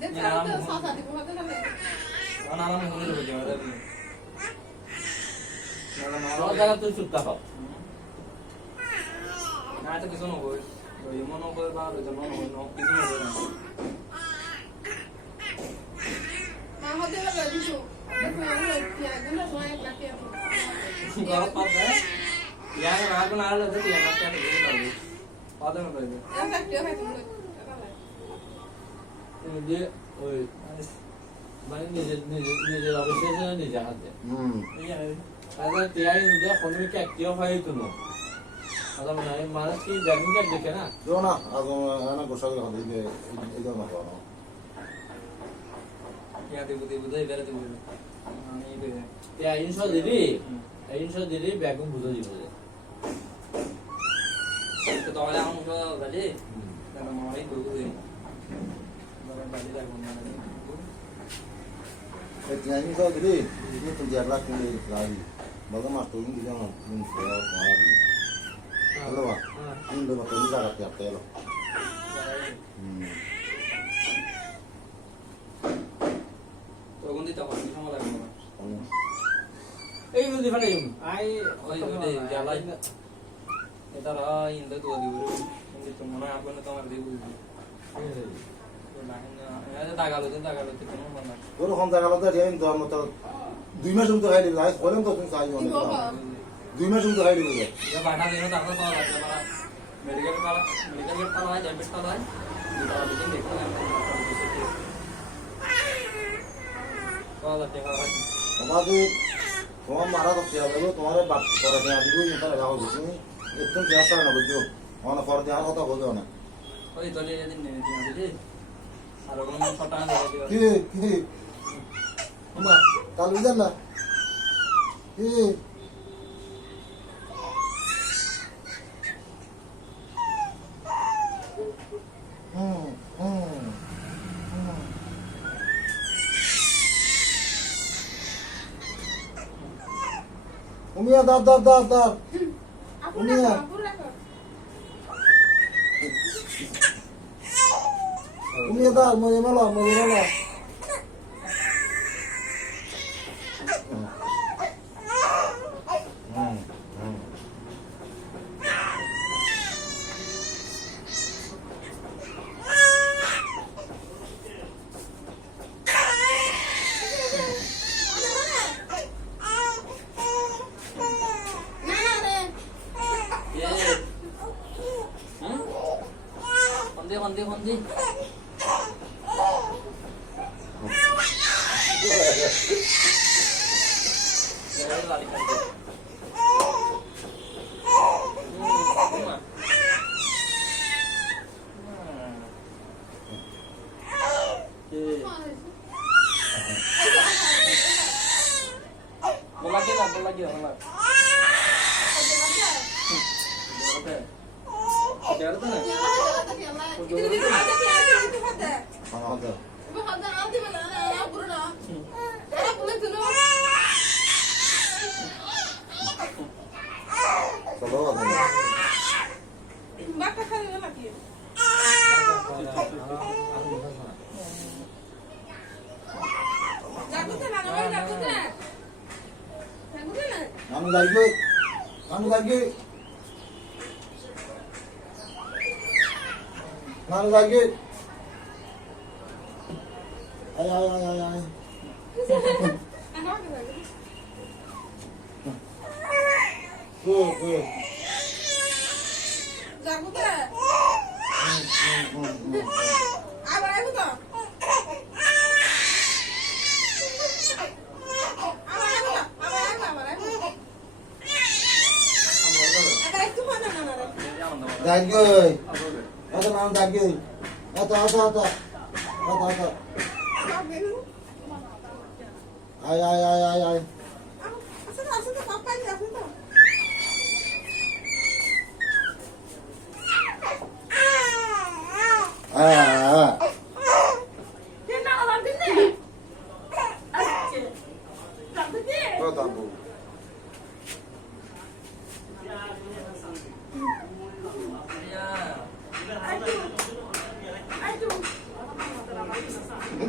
জায়গা তুই চুপ থাকো না তো কিছু নবই মনে করে বা কিছু নবই না গরম পাবে ইয়ার না কোন আর লাগে তুই আমার কেন দিবি না পাবে না পাবে আমরা কি হয় তুমি যে ওই মানে নিজের অবশ্যই নিজে হাতে আগে টিআই নিজে ফোনকে অ্যাক্টিভ হয় তো না আদম না মানুষ কি জানি কি দেখে না তো না আদম না গোসাল হাতে দিয়ে এটা না করো ইয়া দেবুদে বেরে দেবুদে আমি বেরে টিআই ইনশো দিলি ব্যাগুন বুঝো দিবো তো তাহলে আমরা গালি না মাই দুগুদে বড় গালি লাগবে না Jangan kau jadi, ini penjara kini lagi. Bagaimana tuh ini dia mau saya lagi. Halo pak, ini udah pakai ini cara tiap telo. Tuh ganti tak pakai sama lagi mana? Ini di mana ini? Oh itu deh jalan. Kita lah ini tuh di buru, ini tuh mana apa nih kamar di buru. ওরকম জায়গাতে rain তো আমরা তো 2 মাস মতো খাই দিলাই করেন তো তুমি চাই অনেক 2 মাস মতো খাই দিলে ये बाटा देना था तो लगता है मेडिकल का है डेबिट का है এটা লিখে দেখো वाला देखा है আমাদের তোমার মারা তো দেয়া দেবো তোমার বাপ করে দেয়া দিব এটা লাগাও বুঝি একদম চেষ্টা না বুঝছো অনেক করে দেওয়ার কথা বলবে না ওই দলে দিন নিয়ে দিদি আর কোন ছটা না কি কি আমা কাল বিদান না কি উমিয়া দার উমিয়া উমিয়া দার মজে মেলা Hondi. Lagi. Anu lagi. Ay. Jago ta? Abar ayo to. Dagay. Ata naon dagay. Ata. Ay. Asa papa ni asa to. Kena orang sini. Asyik. Tak betul. Kau tahu.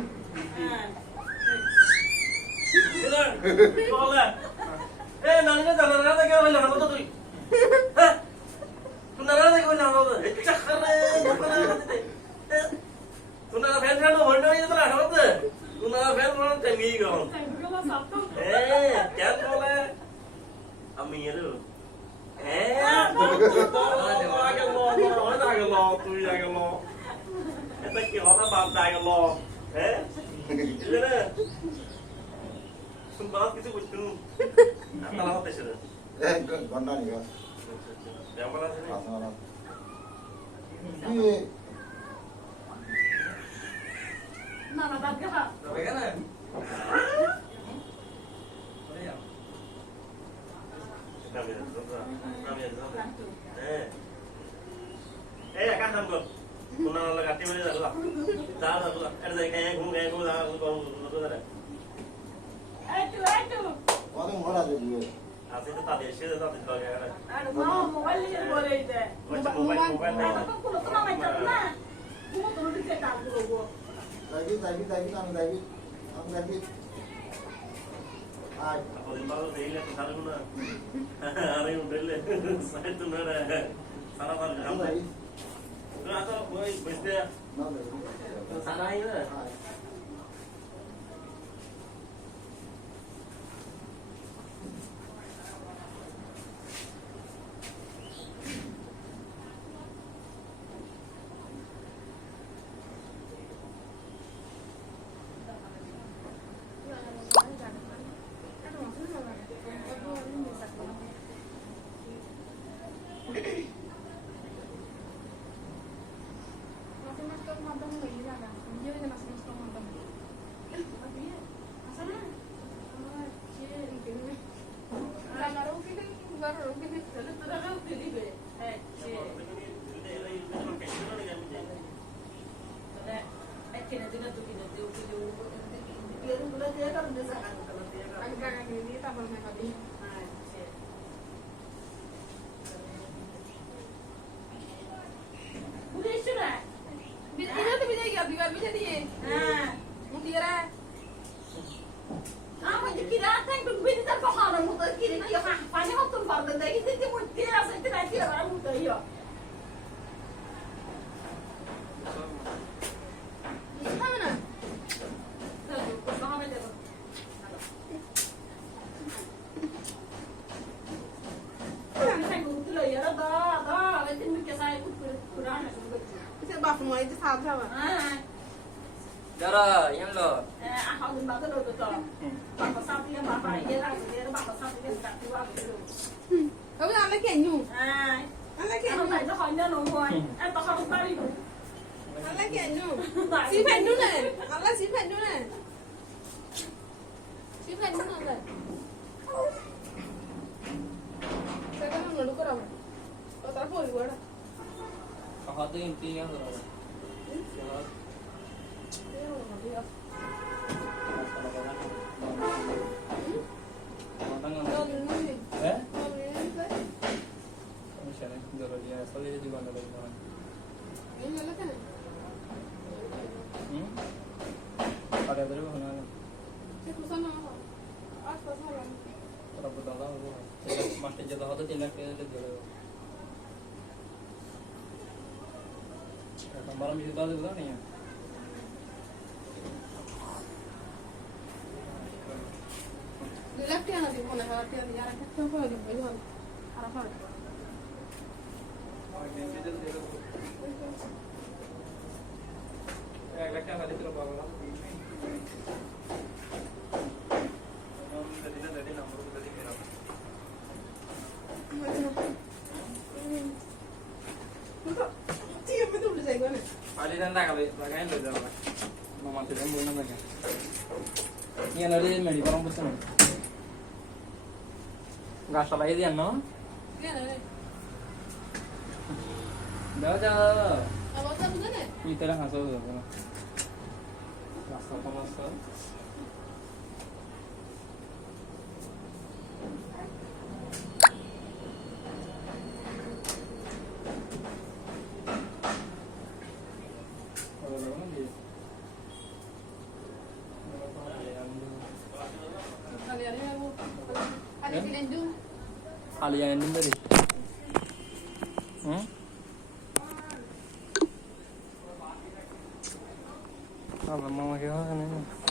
বলে এ নানি না জানা না দেখে হইলো না কত তুই হ্যাঁ তুই না দেখে হইলো না কত ইচ্ছা করে তুই না ফ্যান ফ্যান হইলো না তো না হতে তুই না ফ্যান ফ্যান তেমি গো এ কেন বলে আমি এরো এ আগে লো তুই আগে লো এটা কি কথা বাপ আগে লো হ্যাঁ এরে সুন্দর কিছু বুঝতো না হতে ছিল ঘন্টা নিয়ে যেমন আছে না না বাদ গা তবে কেন এই একা কাম কর কোন না গাটি মেরে দাও দাও দাও এর যাই কাই ঘুম দাও দাও এই তো অনেক মরা দিবে আছে তো তাদের এসে তাদের লাগে আর মা মোবাইল নিয়ে বলে দে মোবাইল না কোনো কোনো মাই চাপ না তুমি তো দিতে কাজ করবো যাবি আমি যাবি আয় আপনি ভালো দেইলে তো জানো না আরে উঠলে সাইড তো না সারা বার কাম নাই তো আতো ওই বুঝতে না সারা আই না Dara, yan lo. Kamu nak lagi nyu? Lagi nyu. Kamu nak kau nyu nuai? Tak kau bari tu. Lagi nyu. Si pen tu ne? Allah si pen tu ne? Si pen tu ne? Sekarang nak kau apa? Kau tak boleh buat. Kau tu inti yang tu. Ada berapa orang? Berapa tahun? Masih jatuh atau tidak kena terjadi? Tambaran bisa tahu juga nih ya. Lelaki yang ada di mana? Lelaki yang ada di mana? Di mana? Arafat. Lelaki yang ada di mana? Dari nomor dari merah. Tiga betul boleh saya guna. Ada dan tak kali, lagain dulu dah. Mama tidak boleh nak lagi. Ni ada di mana di orang besar. Gas lagi dia no? Iya nih. Dah dah. Apa sah bukan? Itu lah kasut tu. Kasut apa kasut? Kalian Kali yang ini tadi. Apa mau makan ini?